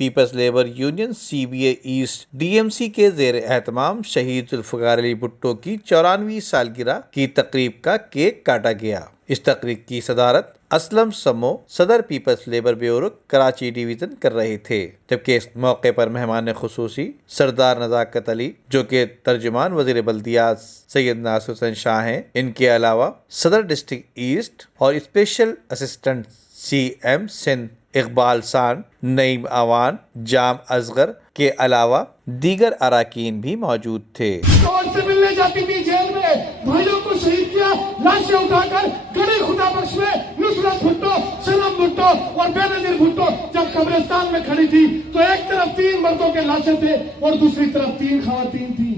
Peoples labour union CBA east DMC کے زیر اہتمام شہید ذوالفقار علی بھٹو کی 94ویں سالگرہ کی تقریب کا کیک کاٹا گیا۔ اس تقریب کی صدارت اسلم سمو صدر peoples labour bureau Karachi division کر رہے تھے، جبکہ اس موقع پر مہمان خصوصی سردار نزاکت علی جو کہ ترجمان وزیر بلدیات سید ناصر حسین شاہ ہیں، ان کے علاوہ صدر ڈسٹرکٹ ایسٹ اور special assistant CM Sindh Iqbal سان، نعیم آوان، جام اصغر کے علاوہ دیگر اراکین بھی موجود تھے۔ سے ملنے جاتی تھی جیل میں، بھائیوں کو شہید کیا، لاشیں اٹھا کر گڑی خدا بخش میں نصرت بھٹو، سلم بھٹو اور بینظیر بھٹو جب قبرستان میں کھڑی تھی تو ایک طرف 3 مردوں کے لاشیں تھے اور دوسری طرف 3 خواتین تھیں۔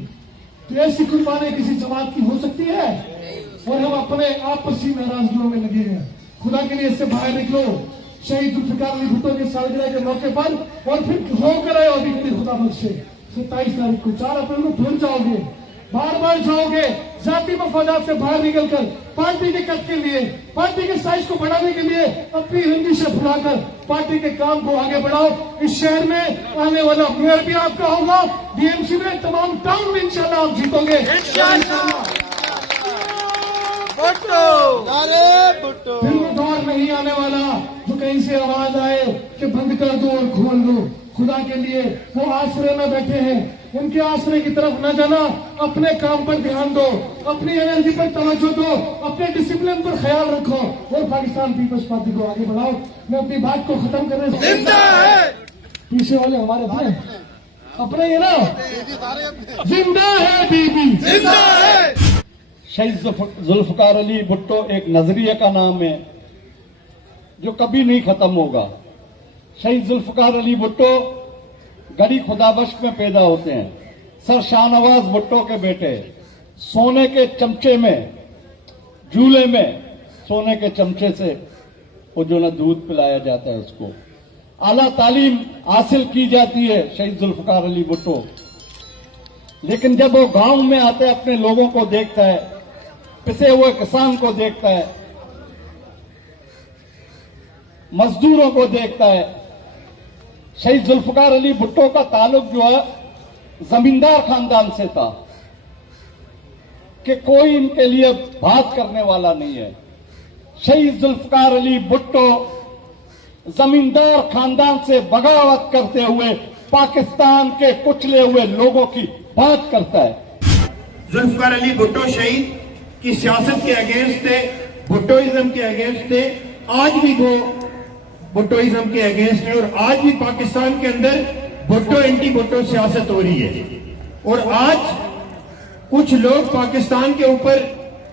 تو ایسی قربانی کسی جماعت کی ہو سکتی ہے؟ اور ہم اپنے آپسی ناراضگیوں میں لگے ہیں۔ خدا کے لیے اس سے باہر نکلو۔ شہید ذوالفقار علی بھٹو کے سالگرہ کے موقع پر اور پھر ہو کر آئے اور بھی خدا بخشے 27 تاریخ کو 4 اپریل کو بھول جاؤ گے، بار بار جاؤ گے، ذاتی مفادات سے باہر نکل کر پارٹی کے قد کے لیے، پارٹی کے سائز کو بڑھانے کے لیے اپنی رنجشیں بھلا کر پارٹی کے کام کو آگے بڑھاؤ۔ اس شہر میں آنے والا میئر بھی آپ کا ہوگا، DMC میں تمام ٹاؤن میں انشاءاللہ آپ جیتو گے۔ پھر وہ دور نہیں آنے والا جو کہیں سے آواز آئے کہ بند کر دو اور کھول دو۔ خدا کے لیے وہ آسرے میں بیٹھے ہیں، ان کے آسرے کی طرف نہ جانا، اپنے کام پر دھیان دو، اپنی انرجی پر توجہ دو، اپنے ڈسپلن پر خیال رکھو اور پاکستان پیپلز پارٹی کو آگے بڑھاؤ۔ میں اپنی بات کو ختم کرنے سے پیچھے والے ہمارے اپنے یہ نا زندہ ہے بی بی زندہ ہے۔ شہید ذوالفقار علی بھٹو ایک نظریے کا نام ہے جو کبھی نہیں ختم ہوگا۔ شہید ذوالفقار علی بھٹو گڑی خدا بخش میں پیدا ہوتے ہیں، سر شاہ نواز بھٹو کے بیٹے، سونے کے چمچے میں، جھولے میں سونے کے چمچے سے وہ جو نا دودھ پلایا جاتا ہے اس کو، اعلیٰ تعلیم حاصل کی جاتی ہے شہید ذوالفقار علی بھٹو۔ لیکن جب وہ گاؤں میں آتے اپنے لوگوں کو دیکھتا ہے، پسے ہوئے کسان کو دیکھتا ہے، مزدوروں کو دیکھتا ہے۔ شہید ذوالفقار علی بھٹو کا تعلق جو ہے زمیندار خاندان سے تھا کہ کوئی ان کے لیے بات کرنے والا نہیں ہے۔ شہید ذوالفقار علی بھٹو زمیندار خاندان سے بغاوت کرتے ہوئے پاکستان کے کچلے ہوئے لوگوں کی بات کرتا ہے۔ ذوالفقار علی بھٹو شہید کی سیاست کے اگینسٹ تھے، بھٹوئزم کے اگینسٹ تھے، آج بھی وہ بھٹوئزم کے اگینسٹ ہے اور آج بھی پاکستان کے اندر بھٹو اینٹی بھٹو سیاست ہو رہی ہے۔ اور آج کچھ لوگ پاکستان کے اوپر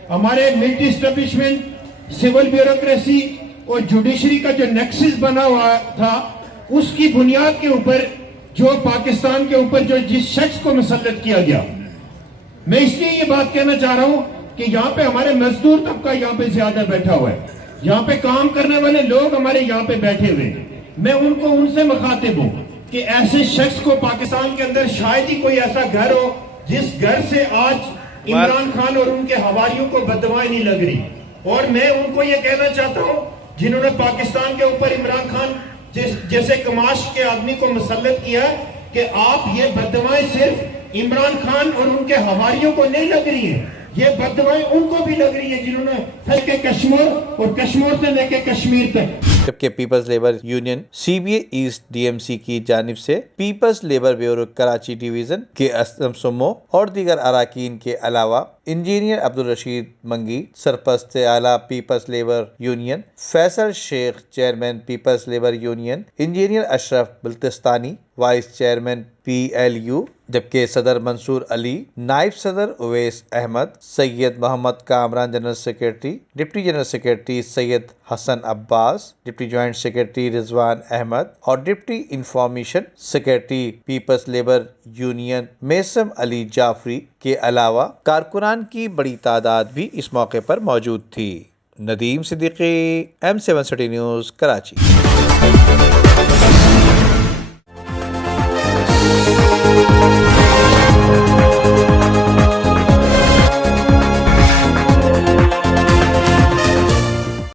ہمارے ملٹری اسٹیبلشمنٹ، سول بیوروکریسی اور جوڈیشری کا جو نیکسس بنا ہوا تھا اس کی بنیاد کے اوپر جو پاکستان کے اوپر جو جس شخص کو مسلط کیا گیا، میں اس لیے یہ بات کہنا چاہ رہا ہوں کہ یہاں پہ ہمارے مزدور طبقہ یہاں پہ زیادہ بیٹھا ہوا ہے، یہاں پہ کام کرنے والے لوگ ہمارے یہاں پہ بیٹھے ہوئے، میں ان سے مخاطب ہوں کہ ایسے شخص کو پاکستان کے اندر شاید ہی کوئی ایسا گھر ہو جس گھر سے آج عمران خان اور ان کے حواریوں کو بددعائیں نہیں لگ رہی۔ اور میں ان کو یہ کہنا چاہتا ہوں جنہوں نے پاکستان کے اوپر عمران خان جیسے کماش کے آدمی کو مسلط کیا کہ آپ یہ بددعائیں صرف عمران خان اور ان کے حواریوں کو نہیں لگ رہی ہیں، یہ بددعائیں ان کو بھی لگ رہی ہیں جنہوں نے پھر کے کشمیر اور کشمیر سے لے کے کشمیر تک۔ جبکہ peoples labour union CBA east DMC کی جانب سے peoples labour bureau Karachi division کے اسلم سمو اور دیگر اراکین کے علاوہ انجینئر عبدالرشید منگی سرپرست اعلیٰ Peoples labour union, Faisal Sheikh chairman People's labour Union, engineer Ashraf Baltistani vice chairman PLU، جبکہ صدر منصور علی، نائب صدر Owais Ahmed, Syed Muhammad Kamran general secretary, deputy general secretary Syed Hassan Abbas, deputy joint secretary Rizwan Ahmed اور deputy information secretary People's labour Union Maisam Ali Jafri کے علاوہ کارکنان کی بڑی تعداد بھی اس موقع پر موجود تھی۔ Nadeem Siddiqui, M7 city news, Karachi.